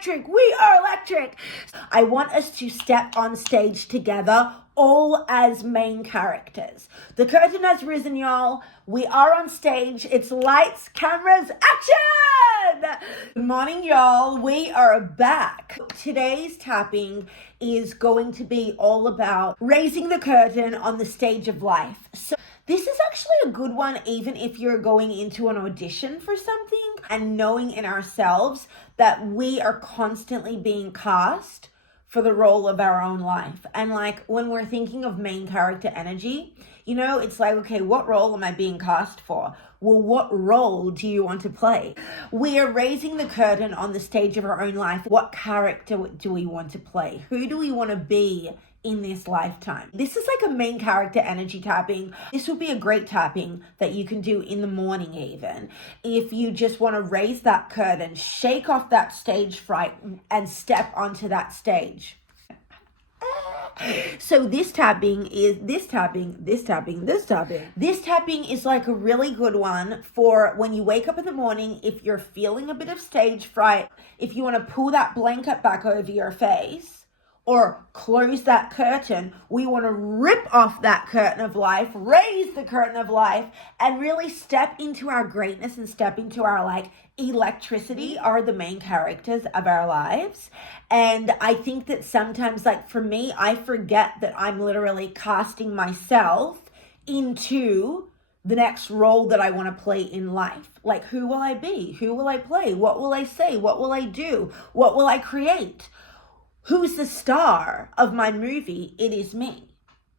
electric. We are electric. I want us to step on stage together, all as main characters. The curtain has risen, y'all. We are on stage. It's lights, cameras, action! Good morning, y'all. We are back. Today's tapping is going to be all about raising the curtain on the stage of life. So this is actually a good one, even if you're going into an audition for something and knowing in ourselves that we are constantly being cast for the role of our own life. And like when we're thinking of main character energy, you know, it's like, okay, what role am I being cast for? Well, what role do you want to play? We are raising the curtain on the stage of our own life. What character do we want to play? Who do we want to be in this lifetime? This is like a main character energy tapping. This would be a great tapping that you can do in the morning even. If you just want to raise that curtain, shake off that stage fright and step onto that stage. So this tapping is like a really good one for when you wake up in the morning, if you're feeling a bit of stage fright, if you want to pull that blanket back over your face, or close that curtain. We want to rip off that curtain of life, raise the curtain of life, and really step into our greatness and step into our like electricity are the main characters of our lives. And I think that sometimes, like for me, I forget that I'm literally casting myself into the next role that I want to play in life. Like, who will I be? Who will I play? What will I say? What will I do? What will I create? Who's the star of my movie? It is me.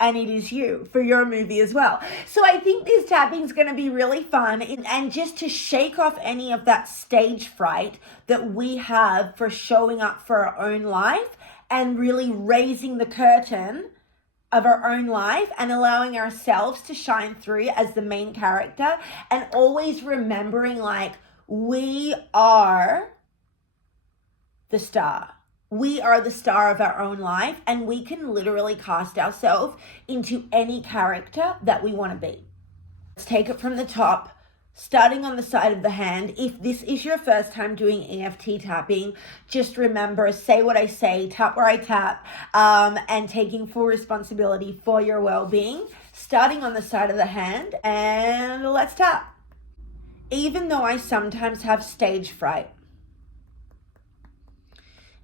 And it is you for your movie as well. So I think this tapping is going to be really fun. And just to shake off any of that stage fright that we have for showing up for our own life and really raising the curtain of our own life and allowing ourselves to shine through as the main character, and always remembering like we are the star. We are the star of our own life, and we can literally cast ourselves into any character that we want to be. Let's take it from the top, starting on the side of the hand. If this is your first time doing EFT tapping, just remember, say what I say, tap where I tap, and taking full responsibility for your well-being. Starting on the side of the hand, and let's tap. Even though I sometimes have stage fright,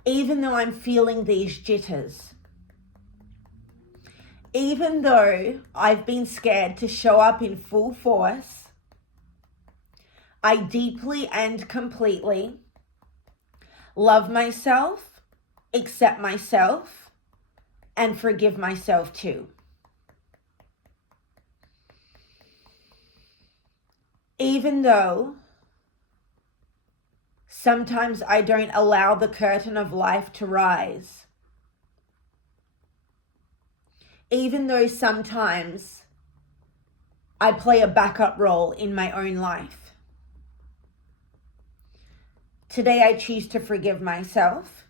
even though I'm feeling these jitters, even though I've been scared to show up in full force, I deeply and completely love myself, accept myself, and forgive myself too. Even though sometimes I don't allow the curtain of life to rise. Even though sometimes I play a backup role in my own life. Today I choose to forgive myself,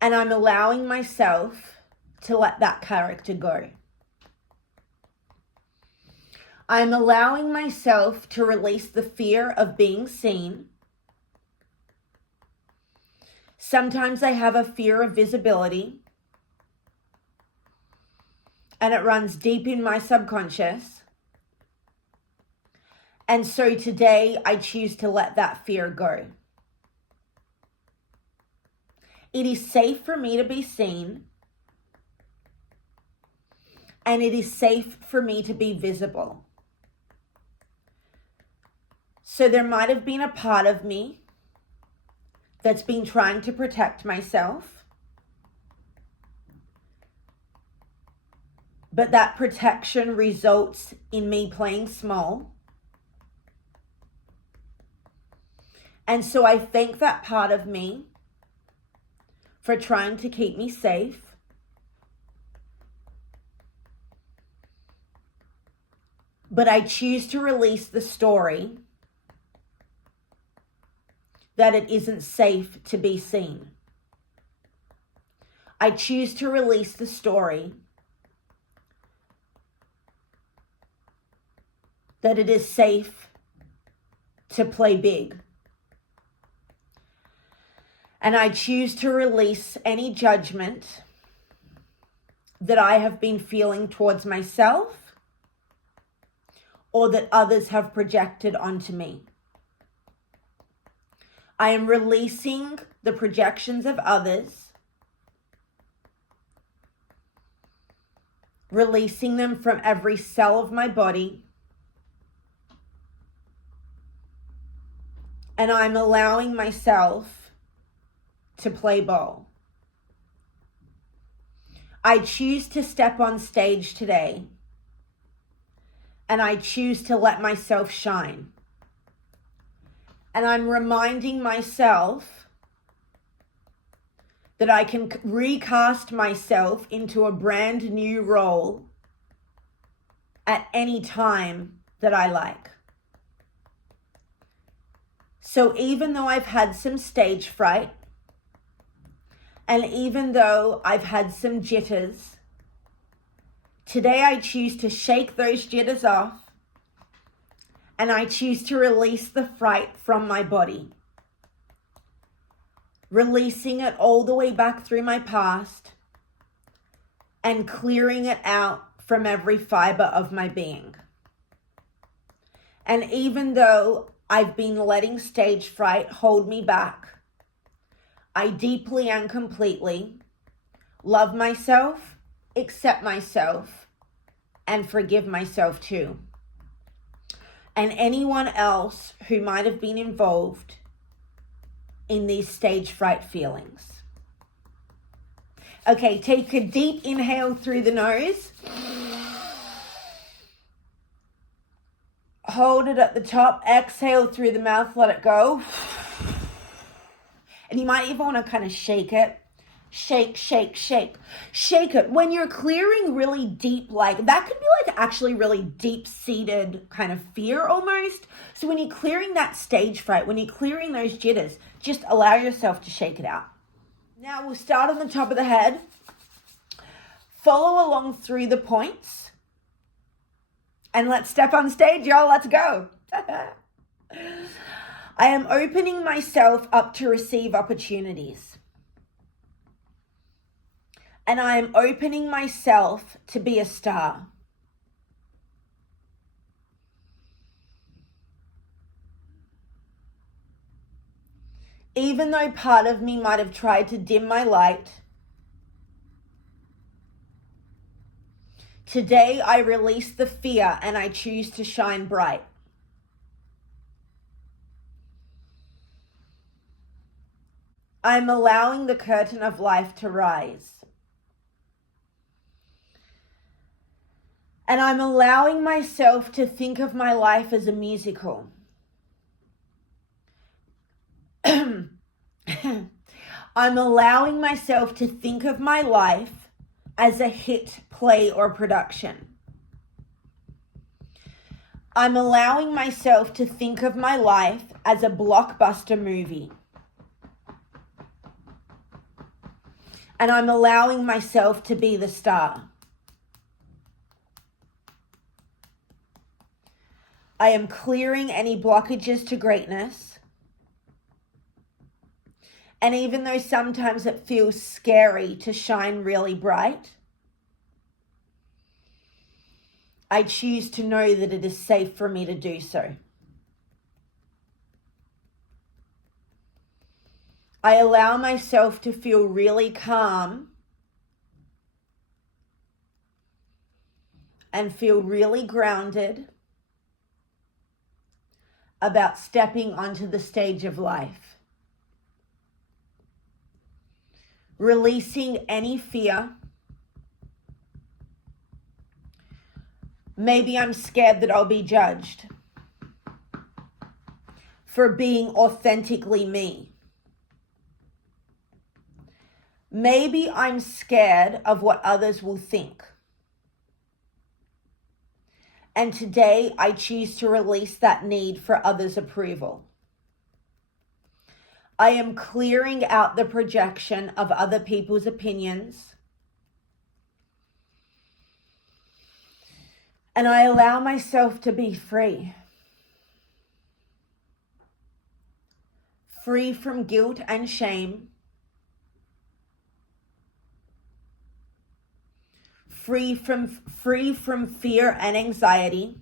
and I'm allowing myself to let that character go. I'm allowing myself to release the fear of being seen. Sometimes I have a fear of visibility, and it runs deep in my subconscious. And so today I choose to let that fear go. It is safe for me to be seen, and it is safe for me to be visible. So there might have been a part of me that's been trying to protect myself, but that protection results in me playing small. And so I thank that part of me for trying to keep me safe. But I choose to release the story that it isn't safe to be seen. I choose to release the story that it is safe to play big. And I choose to release any judgment that I have been feeling towards myself or that others have projected onto me. I am releasing the projections of others, releasing them from every cell of my body, and I'm allowing myself to play ball. I choose to step on stage today, and I choose to let myself shine. And I'm reminding myself that I can recast myself into a brand new role at any time that I like. So even though I've had some stage fright, and even though I've had some jitters, today I choose to shake those jitters off, and I choose to release the fright from my body, releasing it all the way back through my past and clearing it out from every fiber of my being. And even though I've been letting stage fright hold me back, I deeply and completely love myself, accept myself, and forgive myself too. And anyone else who might have been involved in these stage fright feelings. Okay, take a deep inhale through the nose. Hold it at the top, exhale through the mouth, let it go. And you might even want to kind of shake it. Shake, shake, shake. Shake it. When you're clearing really deep, like that could be like actually really deep-seated kind of fear almost. So when you're clearing that stage fright, when you're clearing those jitters, just allow yourself to shake it out. Now we'll start on the top of the head. Follow along through the points. And let's step on stage, y'all. Let's go. I am opening myself up to receive opportunities. And I am opening myself to be a star. Even though part of me might have tried to dim my light, today I release the fear and I choose to shine bright. I'm allowing the curtain of life to rise. And I'm allowing myself to think of my life as a musical. I'm allowing myself to think of my life as a hit play or production. I'm allowing myself to think of my life as a blockbuster movie. And I'm allowing myself to be the star. I am clearing any blockages to greatness. And even though sometimes it feels scary to shine really bright, I choose to know that it is safe for me to do so. I allow myself to feel really calm and feel really grounded about stepping onto the stage of life. Releasing any fear. Maybe I'm scared that I'll be judged for being authentically me. Maybe I'm scared of what others will think. And today I choose to release that need for others' approval. I am clearing out the projection of other people's opinions. And I allow myself to be free. Free from guilt and shame. free from fear and anxiety.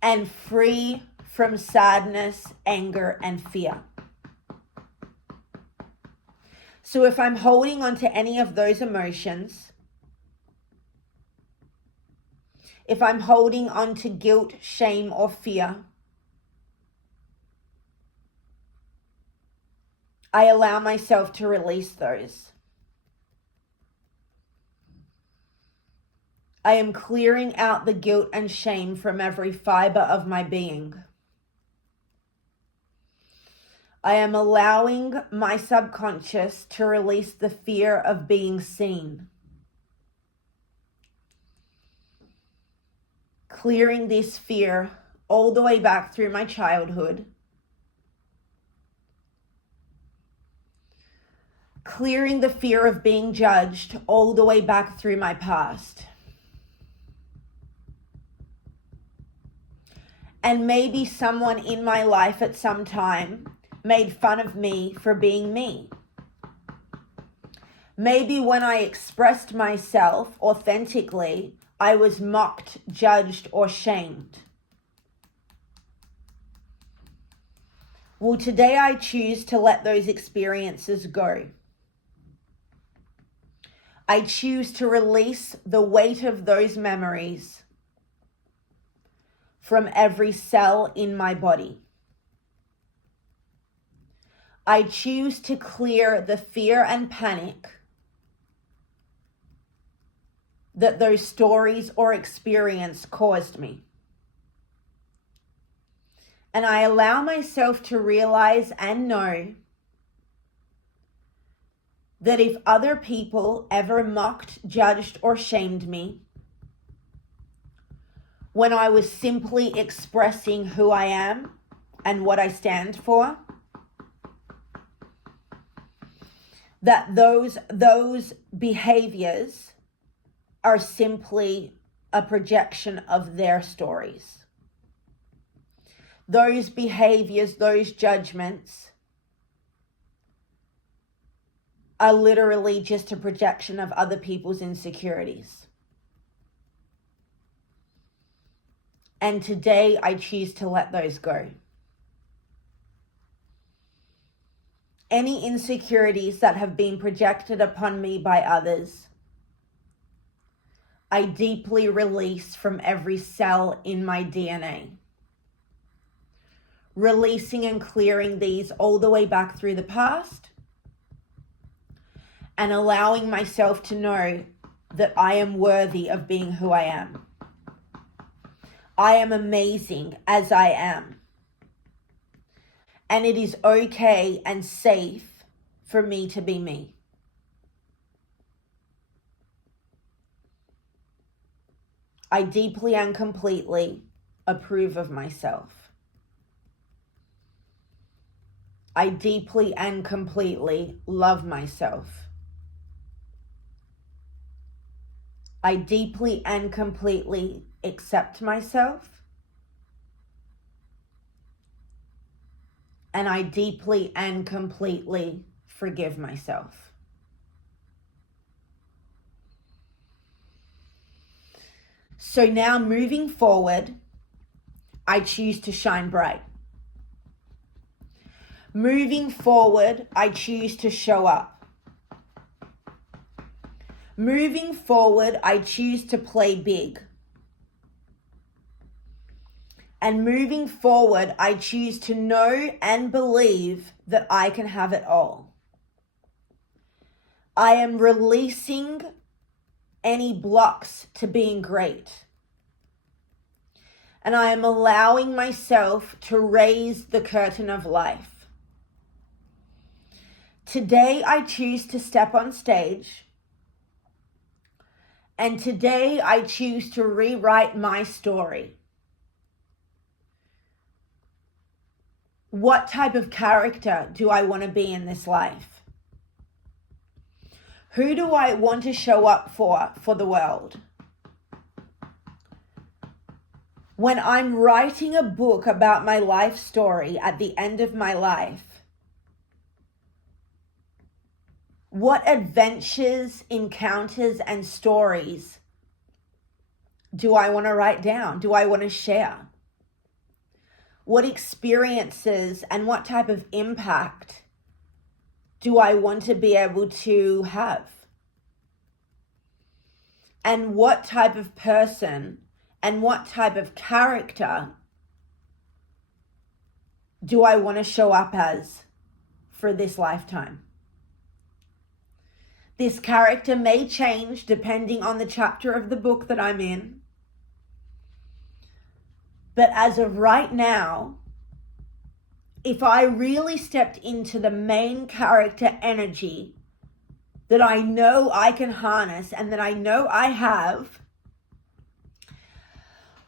And free from sadness, anger, and fear. So if I'm holding on to any of those emotions, if I'm holding on to guilt, shame, or fear, I allow myself to release those. I am clearing out the guilt and shame from every fiber of my being. I am allowing my subconscious to release the fear of being seen. Clearing this fear all the way back through my childhood. Clearing the fear of being judged all the way back through my past. And maybe someone in my life at some time made fun of me for being me. Maybe when I expressed myself authentically, I was mocked, judged, or shamed. Well, today I choose to let those experiences go. I choose to release the weight of those memories from every cell in my body. I choose to clear the fear and panic that those stories or experience caused me. And I allow myself to realize and know that if other people ever mocked, judged, or shamed me, when I was simply expressing who I am and what I stand for, that those behaviors are simply a projection of their stories. Those behaviors, those judgments are literally just a projection of other people's insecurities. And today I choose to let those go. Any insecurities that have been projected upon me by others, I deeply release from every cell in my DNA. Releasing and clearing these all the way back through the past, and allowing myself to know that I am worthy of being who I am. I am amazing as I am. And it is okay and safe for me to be me. I deeply and completely approve of myself. I deeply and completely love myself. I deeply and completely accept myself. And I deeply and completely forgive myself. So now moving forward, I choose to shine bright. Moving forward, I choose to show up. Moving forward, I choose to play big. And moving forward, I choose to know and believe that I can have it all. I am releasing any blocks to being great. And I am allowing myself to raise the curtain of life. Today, I choose to step on stage. And today, I choose to rewrite my story. What type of character do I want to be in this life? Who do I want to show up for the world? When I'm writing a book about my life story at the end of my life, what adventures, encounters, and stories do I want to write down? Do I want to share? What experiences and what type of impact do I want to be able to have? And what type of person and what type of character do I want to show up as for this lifetime? This character may change depending on the chapter of the book that I'm in. But as of right now, if I really stepped into the main character energy that I know I can harness and that I know I have,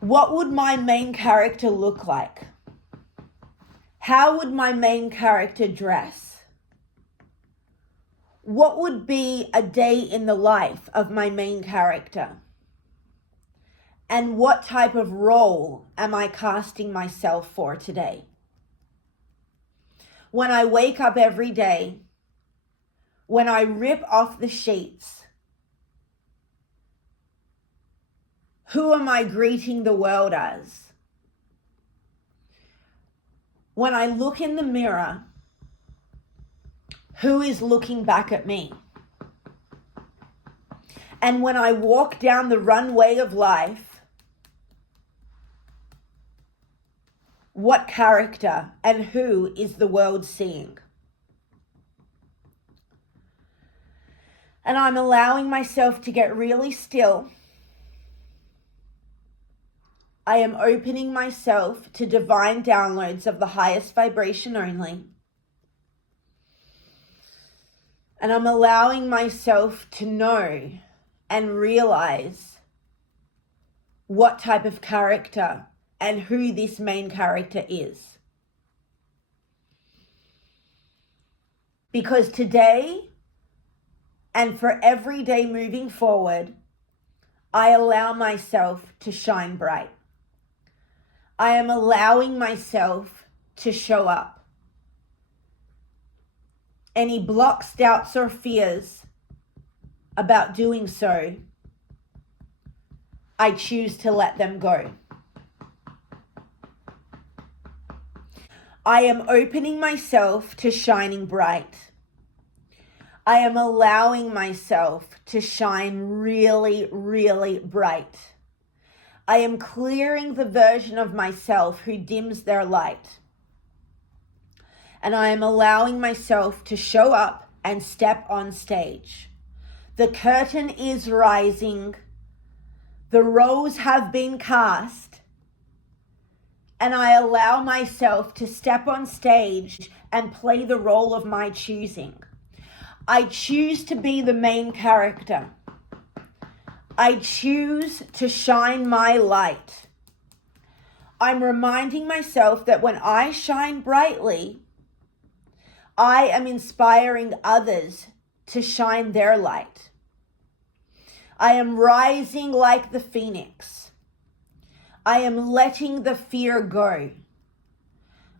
what would my main character look like? How would my main character dress? What would be a day in the life of my main character? And what type of role am I casting myself for today? When I wake up every day, when I rip off the sheets, who am I greeting the world as? When I look in the mirror, who is looking back at me? And when I walk down the runway of life, what character and who is the world seeing? And I'm allowing myself to get really still. I am opening myself to divine downloads of the highest vibration only. And I'm allowing myself to know and realize what type of character and who this main character is. Because today, and for every day moving forward, I allow myself to shine bright. I am allowing myself to show up. Any blocks, doubts, or fears about doing so, I choose to let them go. I am opening myself to shining bright. I am allowing myself to shine really, really bright. I am clearing the version of myself who dims their light. And I am allowing myself to show up and step on stage. The curtain is rising. The roles have been cast. And I allow myself to step on stage and play the role of my choosing. I choose to be the main character. I choose to shine my light. I'm reminding myself that when I shine brightly, I am inspiring others to shine their light. I am rising like the phoenix. I am letting the fear go.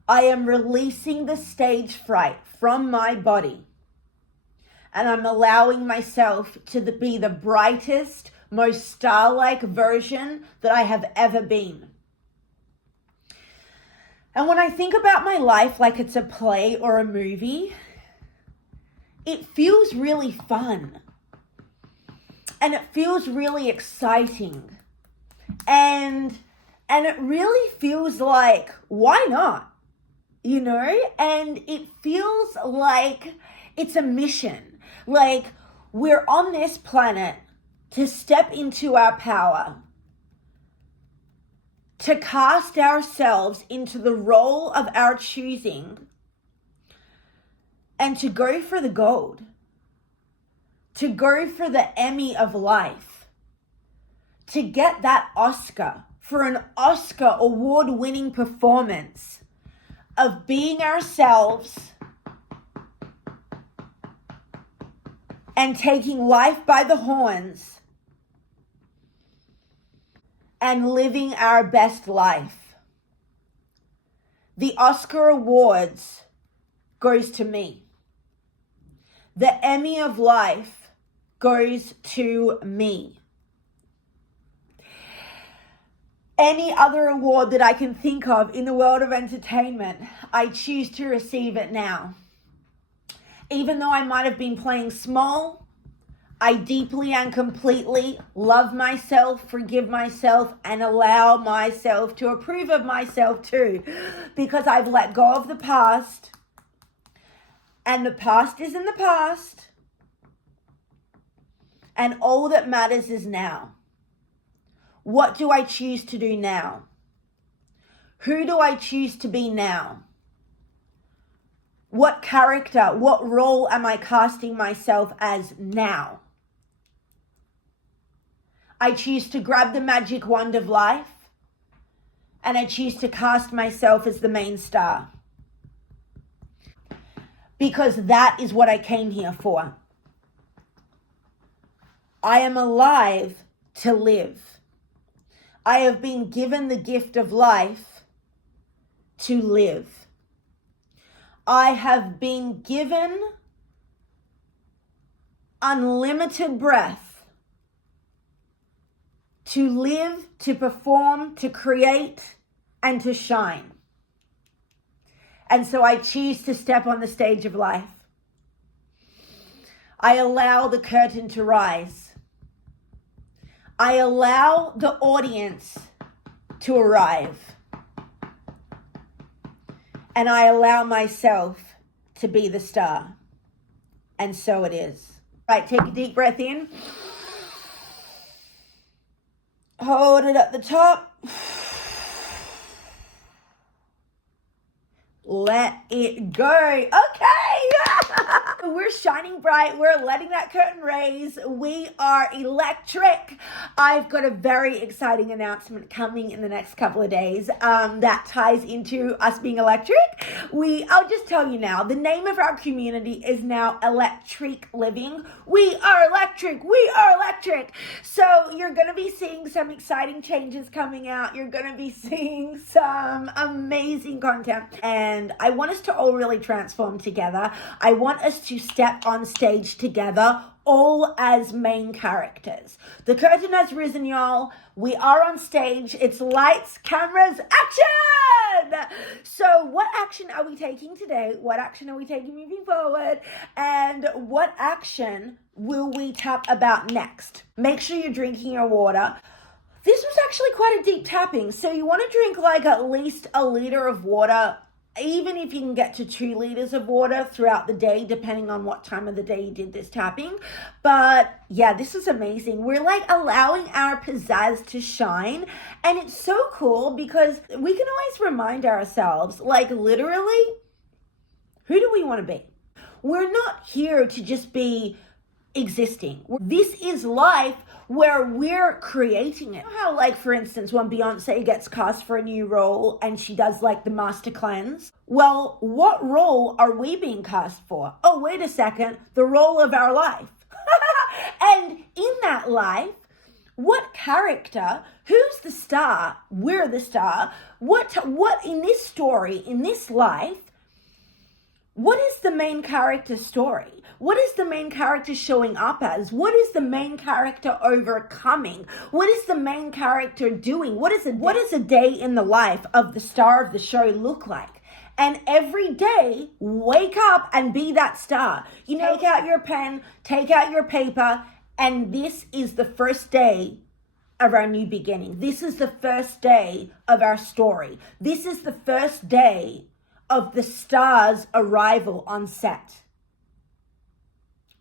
I am releasing the stage fright from my body. And I'm allowing myself to be the brightest, most star-like version that I have ever been. And when I think about my life like it's a play or a movie, it feels really fun. And it feels really exciting. And it really feels like, why not? You know? And it feels like it's a mission. Like we're on this planet to step into our power, to cast ourselves into the role of our choosing, and to go for the gold, to go for the Emmy of life, to get that Oscar, for an Oscar award-winning performance of being ourselves and taking life by the horns and living our best life. The Oscar Awards goes to me. The Emmy of Life goes to me. Any other award that I can think of in the world of entertainment, I choose to receive it now. Even though I might have been playing small, I deeply and completely love myself, forgive myself, and allow myself to approve of myself too, because I've let go of the past, and the past is in the past, and all that matters is now. What do I choose to do now? Who do I choose to be now? What character, what role am I casting myself as now? I choose to grab the magic wand of life, and I choose to cast myself as the main star. Because that is what I came here for. I am alive to live. I have been given the gift of life to live. I have been given unlimited breath to live, to perform, to create, and to shine. And so I choose to step on the stage of life. I allow the curtain to rise. I allow the audience to arrive. And I allow myself to be the star. And so it is. Right, take a deep breath in. Hold it at the top. Let it go. Okay. We're shining bright. We're letting that curtain raise. We are electric. I've got a very exciting announcement coming in the next couple of days that ties into us being electric. I'll just tell you now, the name of our community is now Electric Living. We are electric. We are electric. So you're going to be seeing some exciting changes coming out. You're going to be seeing some amazing content. And I want us to all really transform together. I want us to step on stage together, all as main characters. The curtain has risen, y'all. We are on stage. It's lights, cameras, action! So what action are we taking today? What action are we taking moving forward? And what action will we tap about next? Make sure you're drinking your water. This was actually quite a deep tapping. So you want to drink like at least a liter of water, even if you can get to 2 liters of water throughout the day, depending on what time of the day you did this tapping. But yeah, this is amazing. We're like allowing our pizzazz to shine. And it's so cool because we can always remind ourselves, like literally, who do we want to be? We're not here to just be existing. This is life where we're creating it. You know how, like, for instance, when Beyonce gets cast for a new role and she does like the master cleanse? Well, what role are we being cast for? Oh, wait a second, the role of our life. And in that life, what character, who's the star? We're the star. What in this story, in this life, what is the main character's story? What is the main character showing up as? What is the main character overcoming? What is the main character doing? What is a day in the life of the star of the show look like? And every day, wake up and be that star. You know, take out your pen, take out your paper, and this is the first day of our new beginning. This is the first day of our story. This is the first day of the star's arrival on set.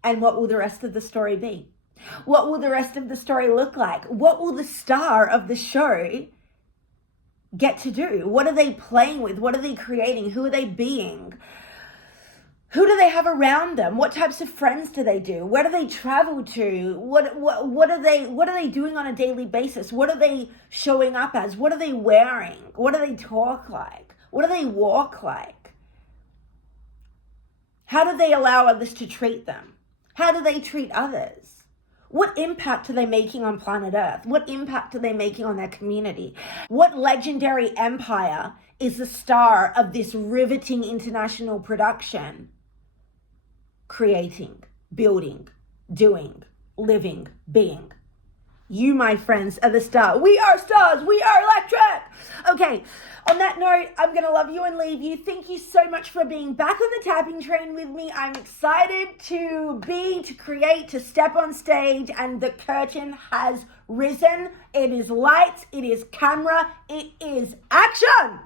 And what will the rest of the story be? What will the rest of the story look like? What will the star of the show get to do? What are they playing with? What are they creating? Who are they being? Who do they have around them? What types of friends do they do? Where do they travel to? What are they doing on a daily basis? What are they showing up as? What are they wearing? What do they talk like? What do they walk like? How do they allow others to treat them? How do they treat others? What impact are they making on planet Earth? What impact are they making on their community? What legendary empire is the star of this riveting international production creating, building, doing, living, being? You, my friends, are the star. We are stars. We are electric. Okay, on that note, I'm going to love you and leave you. Thank you so much for being back on the tapping train with me. I'm excited to create, to step on stage, and the curtain has risen. It is lights. It is camera. It is action.